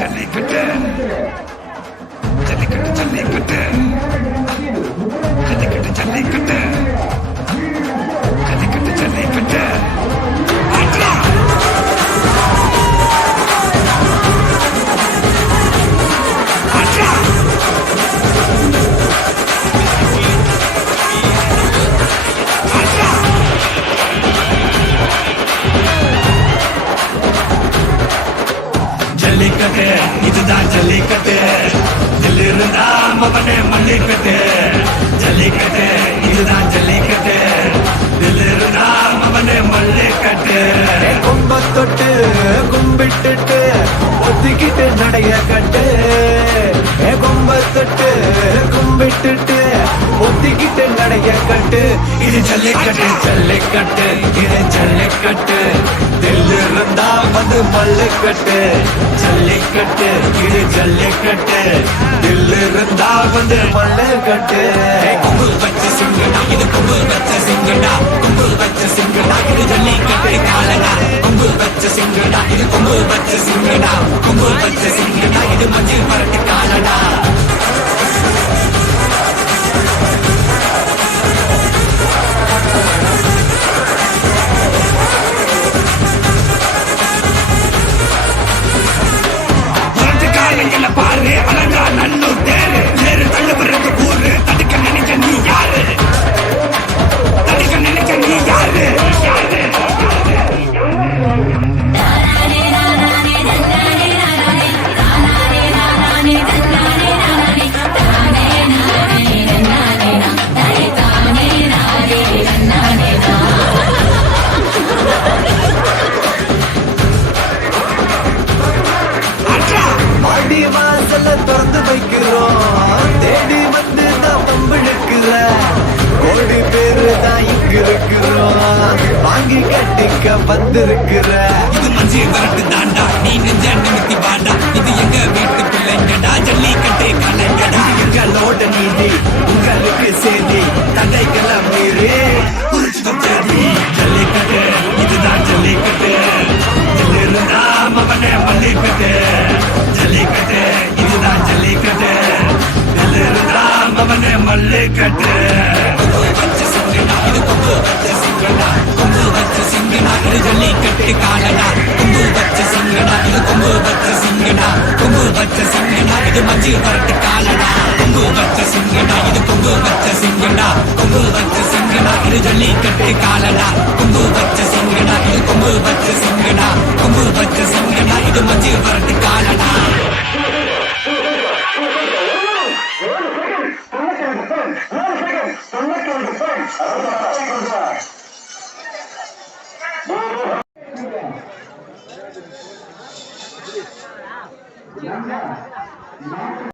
ஜல்லிக்கட்டு ஜல்லிக்கட்டு ஜல்லிக்கட்டு ஜல்லிக்கட்டு ஜல்லிக்கட்டு ஜல்லிக்கட்டு ஜல்லிக்கட்டு ஜல்லிக்கட்டு ஜல்லிக்கட்டு இதுதான் ஜல்லிக்கட்டு தில்லிருந்தா மவனே மல்லிக்கட்டு ஜல்லிக்கட்டு இதுதான் ஜல்லிக்கட்டு தில்லிருந்தா மவனே மல்லிக்கட்டு கும்ப தொட்டு கும்பிட்டுட்டு ஒத்திக்கிட்டு நடைய கட்டு கும்ப தொட்டு கும்பிட்டுட்டு ஒத்திக்கிட்டு நடைய கட்டு இது ஜல்லிக்கட்டு ஜல்லிக்கட்டு இது ஜல்லிக்கட்டு தில்லிருந்தா வந்து மல்லுக்கட்டு ஜல்லிக்கட்டு இது ஜல்லிக்கட்டு தில்லிருந்தா வந்து மல்லுக்கட்டு கும்பு வச்ச சிங்கடா இது கும்பு வச்ச சிங்கடா கும்பு வச்ச சிங்கடா இது ஜல்லிக்கட்டு காலடா கும்பு வச்ச சிங்கடா இது கும்பு வச்ச சிங்கடா கும்பு வச்ச சிங்கடா இது மஞ்சள் பரட்டு காலடா பாரு அழகா நல்லூர் தேரு நேரு தள்ளுவருக்கு ஊரு தடுக்க நினைச்ச நீ யாரு தடுக்க நினைச்ச நீ யாரு வாசல திறந்து வைக்கிறோம் தேடி வந்து நான் பம்பிழுக்கிற கோடி பேரு தான் இங்க இருக்கிறோம் வாங்கி கட்டிக்க வந்திருக்கிற இது மஞ்சள் வரட்டு தாண்டா நீ நெஞ்ச நிமித்தி வாண்டா இது எங்க வீட்டு பிள்ளைங்கடா ஜல்லிக்கட்டு கலைஞடா எங்களோட நீதி உங்களுக்கு செய்தி தடைகளை மீறி ஜல்லிக்கட்டு இதுதான் ஜல்லிக்கட்டு இருந்தா மவனே மல்லிக்கட்டு ஜல்லிக்கட்டு இதுதான் ஜல்லிக்கட்டு இருந்தா மவனே மல்லிக்கட்டு வச்ச சிங்கடா இது கொம்பு வச்ச சிங்கடா கொம்பு வச்ச சிங்கடா இது ஜல்லிக்கட்டு காலடா கொம்பு வச்ச சிங்கடா இது கொம்பு வச்ச சிங்கடா கொம்பு வச்ச சிங்கடா இது மஞ்சள் பரட்டு காலடா கொம்பு வச்ச சிங்கடா இது கொம்பு வச்ச சிங்கடா கொம்பு வச்ச சிங்கடா இது ஜல்லிக்கட்டு காலடா கொம்பு வச்ச சிங்கடா இது கொம்பு வச்ச சிங்கடா கொம்பு வச்ச சிங்கடா இது மஞ்சள் பரட்டு காலடா One second.